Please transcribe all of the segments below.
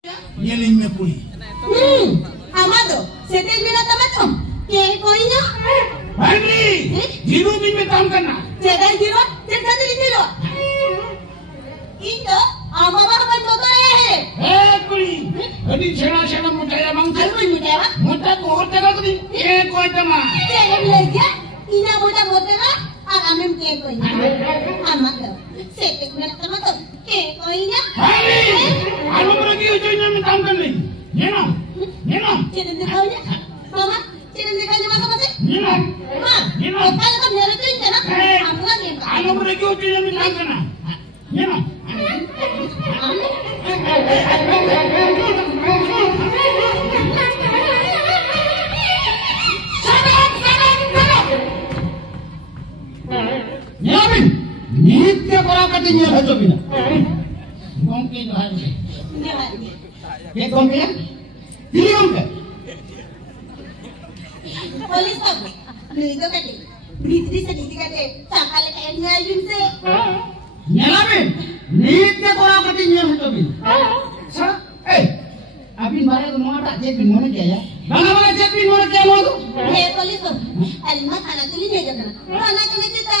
Yeling me pui. Amado, setel mina tamatum. Ke koinya? Henry, jiru bin me tam karna. Setel jiru, setel jiru. Indo, amaba ban toto hai. Kuri, adi chena chena mutaya mangsa. Almoi mutaya? Muta ko tega kudi. Koi tama. Setel lagi, ina muta mutaya. Amem ke koinya. Amado, setel mina tamatum. Ke koinya? Henry, alu pergi ujungnya me tam karna. Neno. Setel dekaunya. Mama, setel dekaunya masa masih? Neno. Ma, kalau kamu nyari tuh ini kan? Aku lagi. Alu pergi ujungnya me tam karna. Neno. Nyabin, nitya kora katinya hajo bina. Gongke jo hajo. Ke gongke ya? Pilih gongke. Polis babu, itu kati, britri sedikit kati, sakal kayak nyalin sih. Nyabin, nitya kora katinya hajo bina. Sa, abin bare rumah tak cek bin mana kaya? Bagaimana cek bin mana kaya mau tu? Polis babu, almat anak tuh ini aja kan? Anak kena cerita.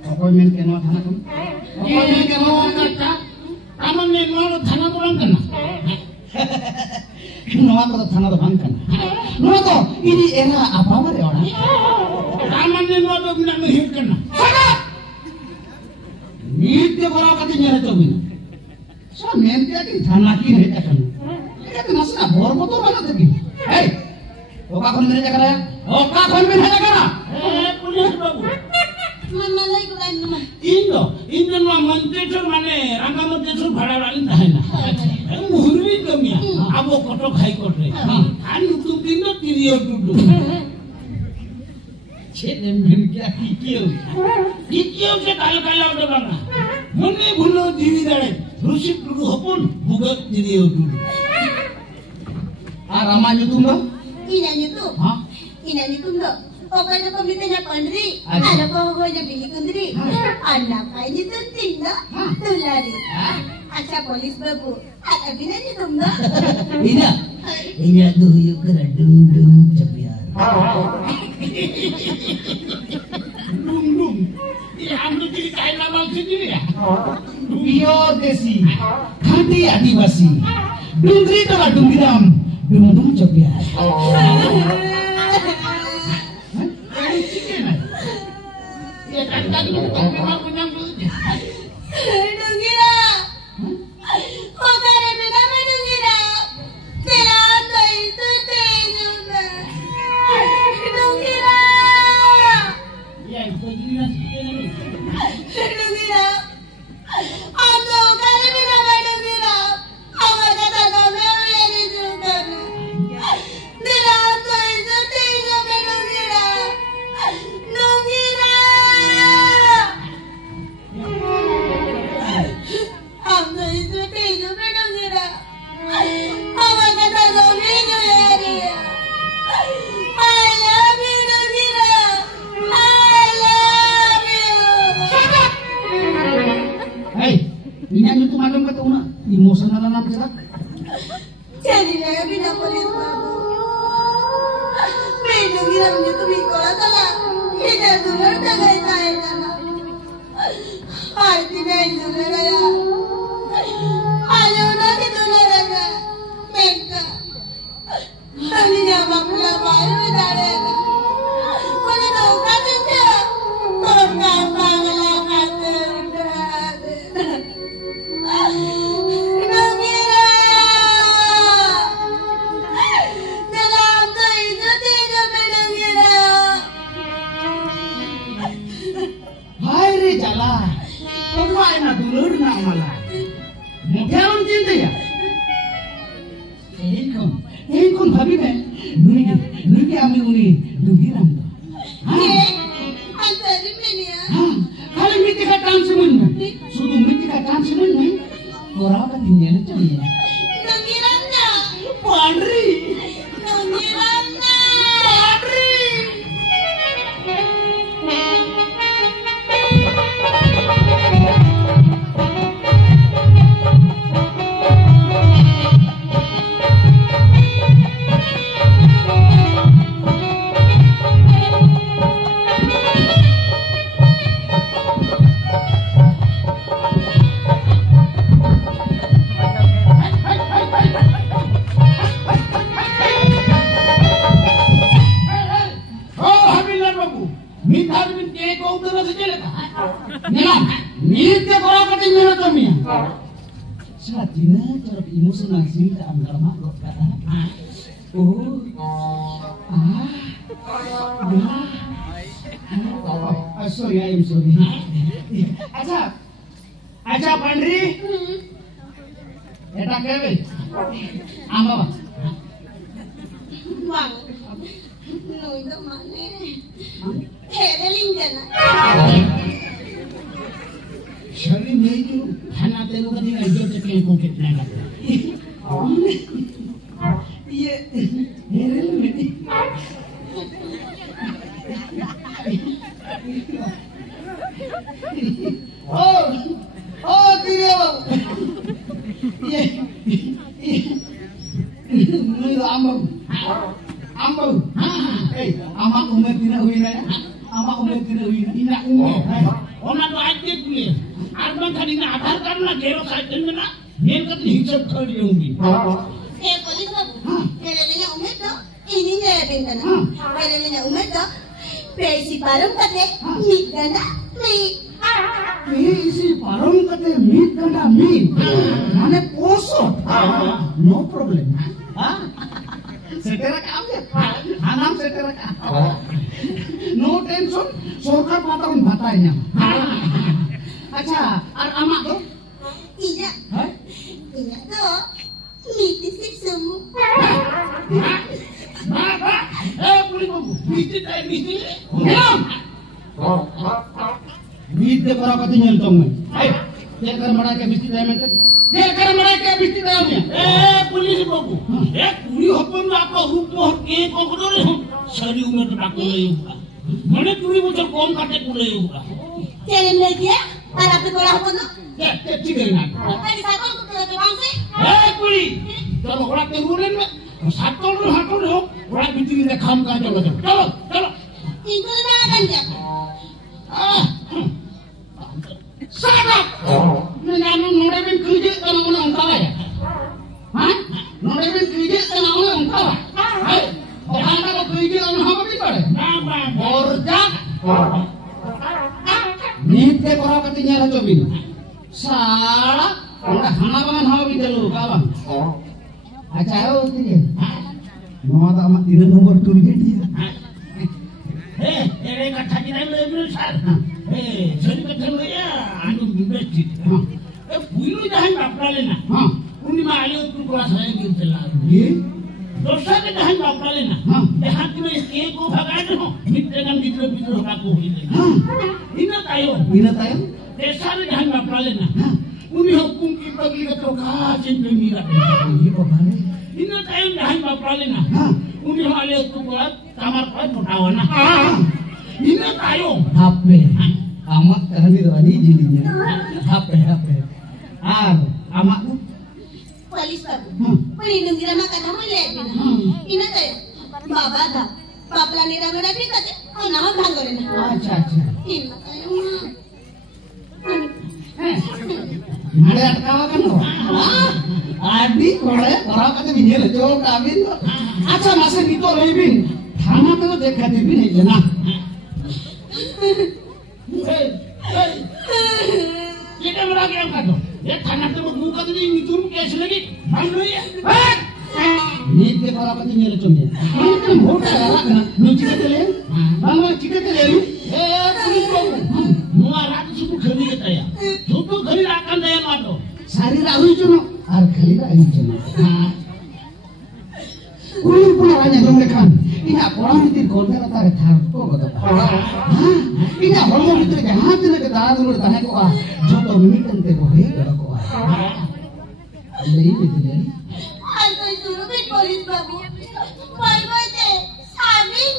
Pokoknya main kena thana tu. Pokoknya kena orang kata, aman ni mau thana orang kena. Nawa ko thana tu bang kena. Nawa to ini era apa bare orang? Aman ni nawa tu bina hit kena. Sana. Nitya kora katinya hajo bina. So nente ki thana ki nahi takkan. Itu masuk abor motor mana tu bina? Oka kon mere jaga ya? Oka kon mere jaga? Pulis babu. Mama lagi kurang nama. Indo no mantre chor mane ranga mantre chor bhada rani tahe na. Muhurbi kamiya. Abo kotok high court re. An tu dindo tiriyo tudu. Chene men kya kikiyo se kala kala udah bana. Mone bhulo divi dare. Rusik tudu hopun bugat tiriyo tudu. Rama nyutum do? Ina nyutum. Ina nyutum do. Pokoknya komitenya pandri, Aduh. ada pokoknya pilih kundri, anak ini tuh tinggal tulari. Acha polis babu, ada bina nyitum do. Ina tuh yuk kera dung cepiar. Dung. Ya ambil jadi kain nama sendiri ya. Iyo desi, hati adivasi. Dungri tola dunggiram, dung cepiar. Ya kan tadi memang punya duitnya. Dungira, kok karena bina dungira, terasa itu juga. Dungira, Ya itu jadi nasi. dungira, aku karena bina dungira, aku kata kamu ini juga. Terasa itu juga dungira, dungira. Aku itu tidak mengira. Apa kata kamu ya dia? I love you, Dungira. I love you. Ini tuh macam kata una emosional anak kita. Jadi saya bina polis baru. Dungira menyetumi kola salah. Tidak dulu tak kaya tanah. Hai tidak dulu ya. Ayo nanti dulu ya. Mereka. Ini apa pula baru dari. Kau tahu kan dia? Orang bangla kata. Dungira. Dalam tu itu tidak mendengira. Hai re jala. Pokoknya enak dulur nak malah. Mudah orang cinta ya. Kon भाभी मैं नुई आमी उनी दुगिराम तो. Antara ini ya. Kalau miti ka tan semun nih. Sudah miti ka tan semun nih. Orang kan tinggal itu ya. Nungirana. Pandri. Nungirana. Pandri. cara emosional sih tak anggar makhluk kata. Oh, sorry, I'm sorry. अच्छा पंडरी, एटा क्या बे? आमा बा. Bang, no itu mana? Hereling jana. शरीर नहीं जो खाना तेरे को दिया जो चक्के को कितना करता ये हेरेल में ओ तिरे ये नहीं आमो आमा उम्र tidak hujan ya आमा उम्र tidak hujan tidak umur ona to ajje punya arban khadi na aadhar card na zero cycle में ना मेन का हिसाब कर रही होंगी Polis babu, hereling umet do, ini nggak bintang. Hereling umet do, pesi parum kate, mit ganda, mit. Pesi parum kate, mit ganda, mit. Mana poso? No problem. Setera काम है, आराम setera काम. No tension, सरकार पातावन बताएंगे. अच्छा, और आमा तो? Iya. Iya do, mit sih semu. बाबा ए पुलिस बाबू मिस्त्री टाइम मिस्त्री मीट दे करा कति nyel tong ai dia kar mara ke bisti dai mente dia kar mara ke bisti dai me ए पुलिस बाबू ए पूरी हपन में आपका रूप मोहर के को करे हम सारी उम्र तो डाको ले होगा मने पूरी बच्चा कम काटे को ले होगा Kirim lagi ya, para petulah apa no? ya ठीक है ना Tadi saya pun kutu lagi bang sih. ए पुलिस चलो बड़ा के रूलन में सातों रो हाथों रो बड़ा बिजली ने काम का चलो चलो चलो Itu di mana kan dia? sadap nanu nore bin kuje kana mana ontala ya ha nore bin kuje kana mana ontala hai bahana ko kuje kana hama bi pare बाबा borja nite kora kati nyala jobin sala ora hana bangan hawa bi delu kawan acha ho tiri no ta ma tira nomor turge dia ए कथा की नहीं ले मिल sir ए सरी कथा ले या आनु इन्वेस्टिट ए पुइलो जहां बापरा लेना हां उनी में आयो तू क्लास है गिर चला ये दोसा के जहां बापरा लेना हां ए हाथ में एक को भगाए हो मित्रगण मित्र मित्र होगा को ही लेना हां इन तायो ina tayo देशा में जहां बापरा लेना हां उनी हुकुम की बगली का तो का चिंता मीरा ये ko pare इन टाइम जहां बापरा लेना हां उनी वाले तू को kamar पर फटावा ना इन तायो HP amat kami rani jilinya HP ar amak tu Polis babu, pelindung diri maka kamu lihat ini. Ini tuh, baba dah, bapla ni ramai ramai kate, oh nama bang gore na. acha acha Ini ada atkawa kan lo adi kore orang kata binil jo kabin lo acha masa nito lebin thana to dekha dibi nahi jana ये क्या बड़ा क्या कर दो ये थाना तो मुंह का तो नहीं मिथुन कैसे लगी मान लो ये nite kora kati nyele chomye ini kan bota ala kana nu chikatele bangwa chikatele ए पुलिस बाबू मुआ रात सुबह खरी के तया सुबह खरी रात दया मारो sari rahu jono ar khali rahu jono kulir pula hanya jomre khan ina koram bitir golda tare thar ko godo ina hormo bitir ke hath le ke dara dulu tahe ko joto minit ante ko he godo ko lehi bitir Aku suruh bin polis babu, bye bye deh, samin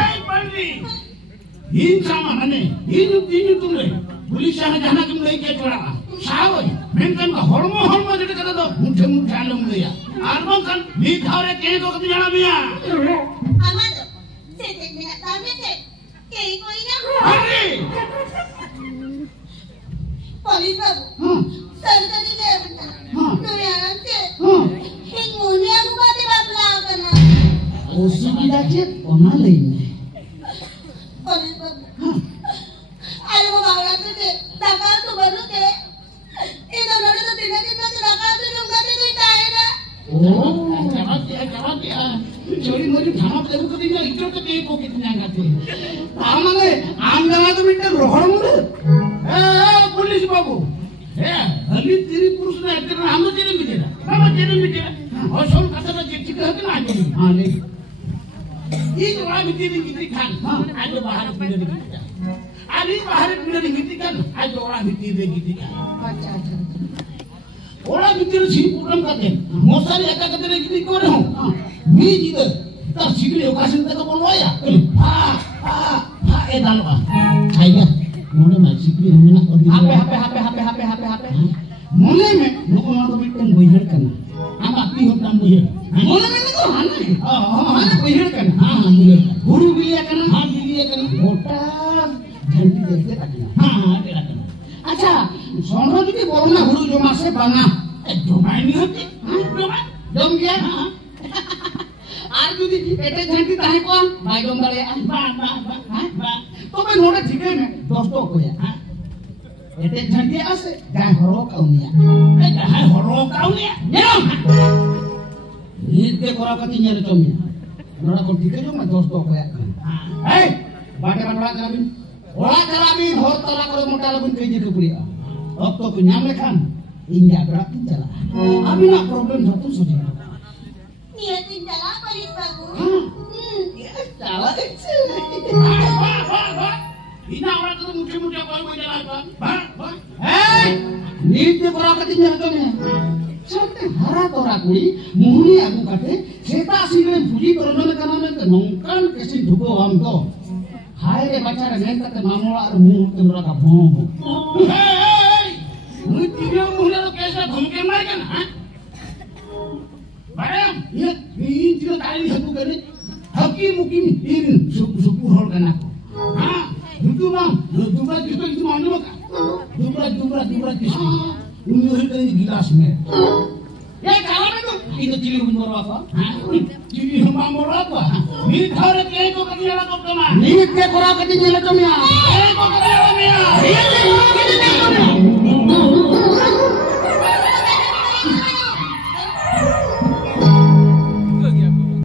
ए बंदी इन सामाने इन तुमरे police यहाँ जाना तुम नहीं क्या चुरा सावई Menten का हॉर्मो जड़े कर दो मुझे आलम लिया आलम kan नी धारे के तो कभी जाना बिया Amado, se termina también de que iba a अरे polis babu, सरकारी ले बता, तो यार से, एक मुनिया को बातें बापला करना, Usubida chet ona lehi polis babu, आलू को बावला तो दे, नीचे तो कहीं को कितने आते तामने आम जमा तो मिटे रोहड़ मुड़े पुलिस बाबू हली तेरी पुरुष ने तेरे हम तो जेल में तेरा बाबा जेल में तेरा और सब कथा का चिट्ठी कर के ना आके हां ले ये जो आ बिती दी कितनी खान आज जो बाहर पीने दी आज ये बाहर पीने दी कितनी खान आज जो आ बिती दी कितनी खान अच्छा अच्छा ओला बिती सी प्रोग्राम करते मोसारी एका करते कितनी करे हो मी जिधर तर सिगले ओकाशन तक बोलवाया ए दालवा आइया मोने में सिगले हमने ना कर हापे मोने में नको ना तो बिटन बोइहड़ करना हम अपनी होता मुझे मोने में तो हाना है हां बोइहड़ करना हां मुझे गुरु बिलिया करना हां बिलिया करना मोटा घंटी देखते रखना हां तेरा करना अच्छा सोनरो जी बोलना गुरु जो मासे बना जमाई नहीं होती जमाई जम गया हां আর যদি এতে ঘন্টি তাহে কোন বাইগম দালে बा তো বে নোড়ে ঠিকই মে 10 তো কয়া এতে ঘন্টি আছে গায় হরো কাউনিয়া ए कहां हरो काउनिया নেও নিতে করা কতি নেলে চমিয়া নোড়া কোন ঠিকই জো মে 10 তো কয়া এই বাটে বাটড়া যাবি ওড়া যাবি হর তলা করে মোটা লবন কই দিতে পুরিয়া अब तो नाम लेखान इंडिया बरात चला अभी ना प्रॉब्लम था तू सोच niatin jala polis babu चला इना आवड़ा तो मुठे मुठे कोई कोई जला बा ए नीट के करा कति जन तो में चलते हरा तोरा कोई मुहनी आगु काटे सेता सिले भुजी करन कना में नौकान कैसे ढुको हम तो हाय रे बचारा ने तक मामोला और मुंह तुमरा का भों मुझे तीनों मुहले तो कैसे धमके मार के ना bayam ये तीन ताली हकू करे हकी मुकी इन सुकू होल करना हां दुटू मां दुबरा किसको किस मानने का दुबरा किसको उन्हें करे गिलास में ये काला में तो itu cili humor apa jadi hamba morat ba ni thare ke ko kadiala ko kama ni ke kora kati nyala tomia ko kadiala mia